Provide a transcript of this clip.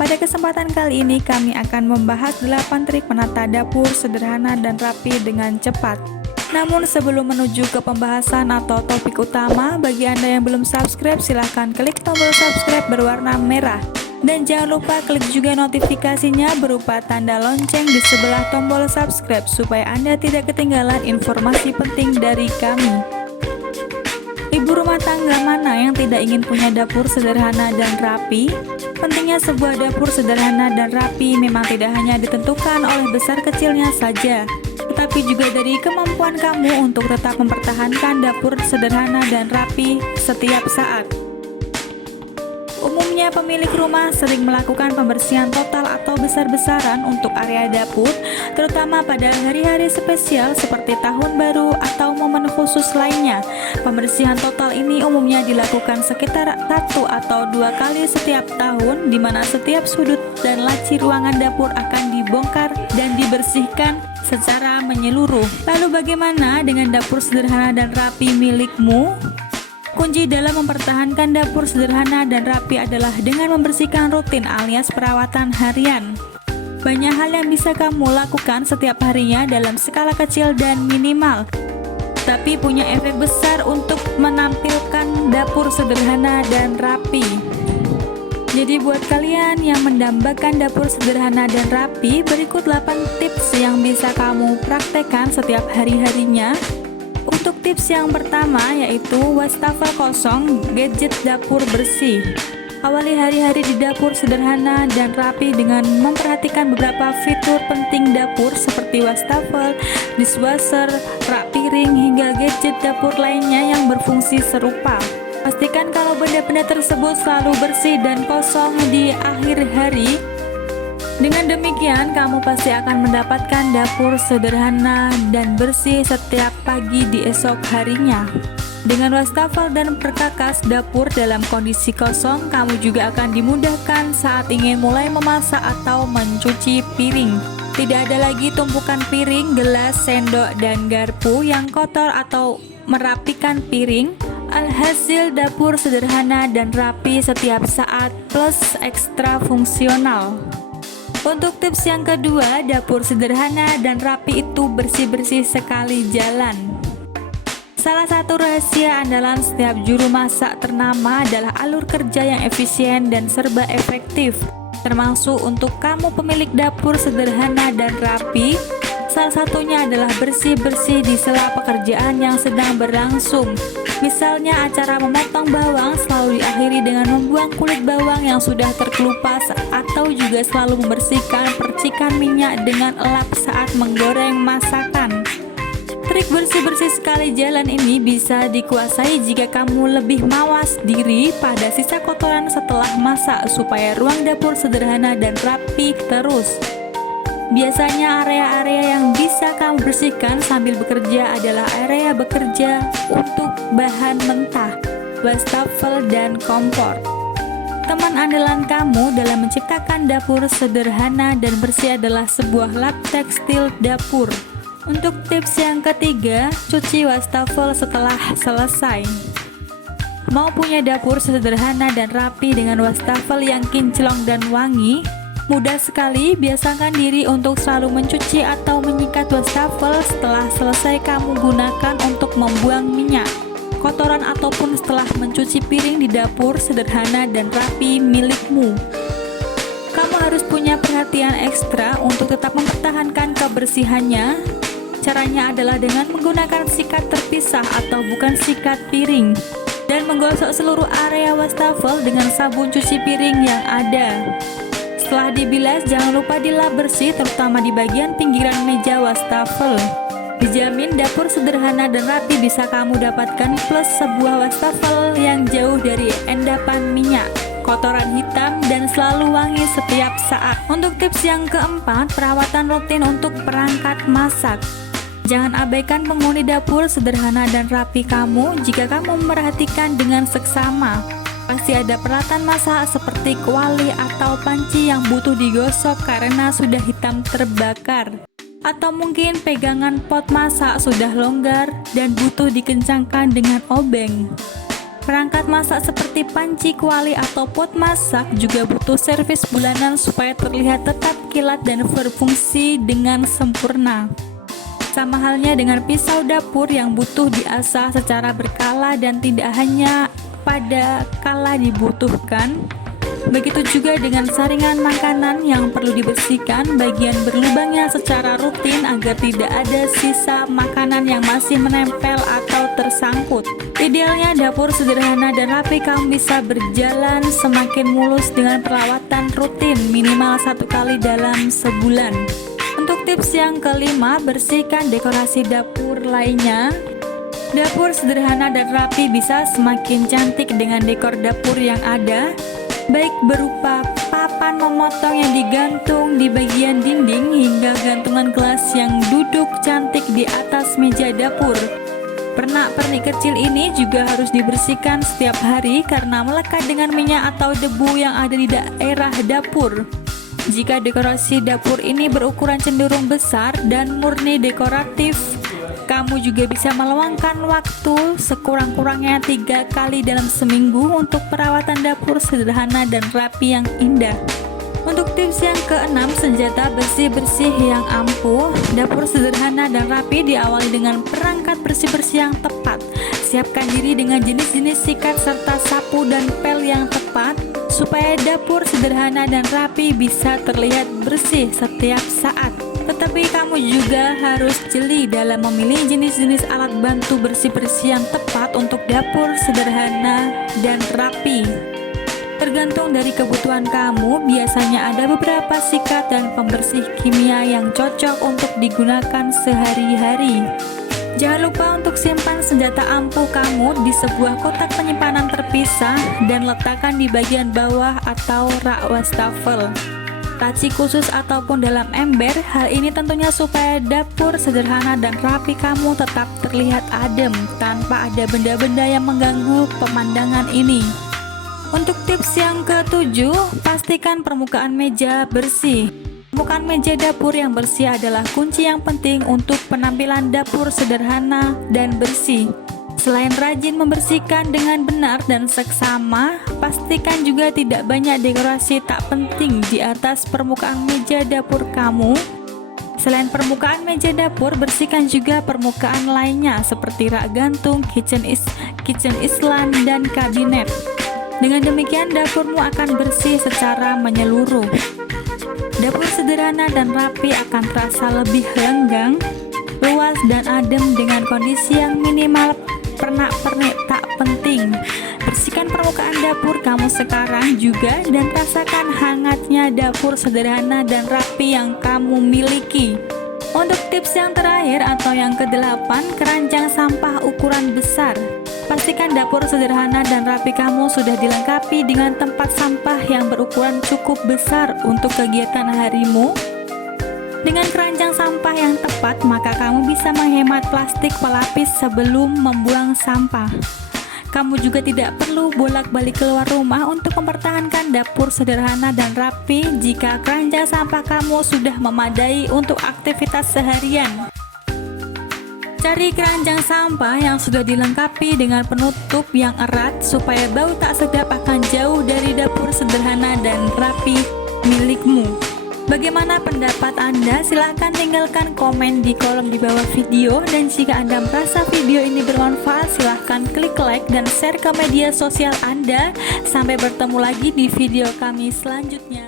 Pada kesempatan kali ini kami akan membahas 8 trik menata dapur sederhana dan rapi dengan cepat. Namun sebelum menuju ke pembahasan atau topik utama, bagi Anda yang belum subscribe silahkan klik tombol subscribe berwarna merah. Dan jangan lupa klik juga notifikasinya berupa tanda lonceng di sebelah tombol subscribe supaya Anda tidak ketinggalan informasi penting dari kami. Ibu rumah tangga mana yang tidak ingin punya dapur sederhana dan rapi? Pentingnya sebuah dapur sederhana dan rapi memang tidak hanya ditentukan oleh besar kecilnya saja, tetapi juga dari kemampuan kamu untuk tetap mempertahankan dapur sederhana dan rapi setiap saat. Umumnya pemilik rumah sering melakukan pembersihan total atau besar-besaran untuk area dapur, terutama pada hari-hari spesial seperti tahun baru atau momen khusus lainnya. Pembersihan total ini umumnya dilakukan sekitar 1 atau 2 kali setiap tahun, di mana setiap sudut dan laci ruangan dapur akan dibongkar dan dibersihkan secara menyeluruh. Lalu bagaimana dengan dapur sederhana dan rapi milikmu? Kunci dalam mempertahankan dapur sederhana dan rapi adalah dengan membersihkan rutin alias perawatan harian. Banyak hal yang bisa kamu lakukan setiap harinya dalam skala kecil dan minimal, tapi punya efek besar untuk menampilkan dapur sederhana dan rapi. Jadi buat kalian yang mendambakan dapur sederhana dan rapi, berikut 8 tips yang bisa kamu praktekkan setiap hari-harinya. Untuk tips yang pertama yaitu wastafel kosong, gadget dapur bersih. Awali hari-hari di dapur sederhana dan rapi dengan memperhatikan beberapa fitur penting dapur seperti wastafel, dishwasher, rak piring, hingga gadget dapur lainnya yang berfungsi serupa. Pastikan kalau benda-benda tersebut selalu bersih dan kosong di akhir hari. Dengan demikian, kamu pasti akan mendapatkan dapur sederhana dan bersih setiap pagi di esok harinya. Dengan wastafel dan perkakas dapur dalam kondisi kosong, kamu juga akan dimudahkan saat ingin mulai memasak atau mencuci piring. Tidak ada lagi tumpukan piring, gelas, sendok, dan garpu yang kotor atau merapikan piring. Alhasil dapur sederhana dan rapi setiap saat plus ekstra fungsional. Untuk tips yang kedua, dapur sederhana dan rapi itu bersih-bersih sekali jalan. Salah satu rahasia andalan setiap juru masak ternama adalah alur kerja yang efisien dan serba efektif. Termasuk untuk kamu pemilik dapur sederhana dan rapi, salah satunya adalah bersih-bersih di sela pekerjaan yang sedang berlangsung. Misalnya acara memotong bawang selalu diakhiri dengan membuang kulit bawang yang sudah terkelupas, atau juga selalu membersihkan percikan minyak dengan elap saat menggoreng masakan. Trik bersih-bersih sekali jalan ini bisa dikuasai jika kamu lebih mawas diri pada sisa kotoran setelah masak supaya ruang dapur sederhana dan rapi terus. Biasanya area-area yang bisa kamu bersihkan sambil bekerja adalah area bekerja untuk bahan mentah, wastafel, dan kompor. Teman andalan kamu dalam menciptakan dapur sederhana dan bersih adalah sebuah lap tekstil dapur. Untuk tips yang ketiga, cuci wastafel setelah selesai. Mau punya dapur sederhana dan rapi dengan wastafel yang kinclong dan wangi? Mudah sekali, biasakan diri untuk selalu mencuci atau menyikat wastafel setelah selesai kamu gunakan untuk membuang minyak, kotoran, ataupun setelah mencuci piring di dapur sederhana dan rapi milikmu. Kamu harus punya perhatian ekstra untuk tetap mempertahankan kebersihannya. Caranya adalah dengan menggunakan sikat terpisah atau bukan sikat piring, dan menggosok seluruh area wastafel dengan sabun cuci piring yang ada. Setelah dibilas, jangan lupa dilap bersih terutama di bagian pinggiran meja wastafel. Dijamin dapur sederhana dan rapi bisa kamu dapatkan plus sebuah wastafel yang jauh dari endapan minyak, kotoran hitam, dan selalu wangi setiap saat. Untuk tips yang keempat, perawatan rutin untuk perangkat masak. Jangan abaikan penghuni dapur sederhana dan rapi kamu jika kamu memperhatikan dengan seksama. Pasti ada peralatan masak seperti kuali atau panci yang butuh digosok karena sudah hitam terbakar. Atau mungkin pegangan pot masak sudah longgar dan butuh dikencangkan dengan obeng. Perangkat masak seperti panci, kuali, atau pot masak juga butuh servis bulanan supaya terlihat tetap kilat dan berfungsi dengan sempurna. Sama halnya dengan pisau dapur yang butuh diasah secara berkala dan tidak hanya pada kala dibutuhkan. Begitu juga dengan saringan makanan yang perlu dibersihkan bagian berlubangnya secara rutin agar tidak ada sisa makanan yang masih menempel atau tersangkut. Idealnya dapur sederhana dan rapi kamu bisa berjalan semakin mulus dengan perawatan rutin minimal 1 kali dalam sebulan. Untuk tips yang kelima, bersihkan dekorasi dapur lainnya. Dapur sederhana dan rapi bisa semakin cantik dengan dekor dapur yang ada, baik berupa papan memotong yang digantung di bagian dinding hingga gantungan gelas yang duduk cantik di atas meja dapur. Pernak-pernik kecil ini juga harus dibersihkan setiap hari karena melekat dengan minyak atau debu yang ada di daerah dapur. Jika dekorasi dapur ini berukuran cenderung besar dan murni dekoratif, kamu juga bisa meluangkan waktu sekurang-kurangnya 3 kali dalam seminggu untuk perawatan dapur sederhana dan rapi yang indah. Untuk tips yang keenam, senjata bersih-bersih yang ampuh. Dapur sederhana dan rapi diawali dengan perangkat bersih-bersih yang tepat. Siapkan diri dengan jenis-jenis sikat serta sapu dan pel yang tepat supaya dapur sederhana dan rapi bisa terlihat bersih setiap saat. Tetapi kamu juga harus jeli dalam memilih jenis-jenis alat bantu bersih-bersih yang tepat untuk dapur sederhana dan rapi. Tergantung dari kebutuhan kamu, biasanya ada beberapa sikat dan pembersih kimia yang cocok untuk digunakan sehari-hari. Jangan lupa untuk simpan senjata ampuh kamu di sebuah kotak penyimpanan terpisah dan letakkan di bagian bawah atau rak wastafel, laci khusus ataupun dalam ember. Hal ini tentunya supaya dapur sederhana dan rapi kamu tetap terlihat adem tanpa ada benda-benda yang mengganggu pemandangan ini. Untuk tips yang ketujuh, pastikan permukaan meja bersih. Permukaan meja dapur yang bersih adalah kunci yang penting untuk penampilan dapur sederhana dan bersih. Selain rajin membersihkan dengan benar dan seksama, pastikan juga tidak banyak dekorasi tak penting di atas permukaan meja dapur kamu. Selain permukaan meja dapur, bersihkan juga permukaan lainnya seperti rak gantung, kitchen island, dan kabinet. Dengan demikian dapurmu akan bersih secara menyeluruh. Dapur sederhana dan rapi akan terasa lebih lenggang, luas, dan adem dengan kondisi yang minimal pernak-pernik tak penting. Bersihkan permukaan dapur kamu sekarang juga dan rasakan hangatnya dapur sederhana dan rapi yang kamu miliki. Untuk tips yang terakhir atau yang kedelapan, keranjang sampah ukuran besar. Pastikan dapur sederhana dan rapi kamu sudah dilengkapi dengan tempat sampah yang berukuran cukup besar untuk kegiatan harimu. Dengan keranjang sampah yang tepat, maka kamu bisa menghemat plastik pelapis sebelum membuang sampah. Kamu juga tidak perlu bolak-balik keluar rumah untuk mempertahankan dapur sederhana dan rapi jika keranjang sampah kamu sudah memadai untuk aktivitas seharian. Cari keranjang sampah yang sudah dilengkapi dengan penutup yang erat supaya bau tak sedap akan jauh dari dapur sederhana dan rapi milikmu. Bagaimana pendapat Anda? Silahkan tinggalkan komen di kolom di bawah video, dan jika Anda merasa video ini bermanfaat, silahkan klik like dan share ke media sosial Anda. Sampai bertemu lagi di video kami selanjutnya.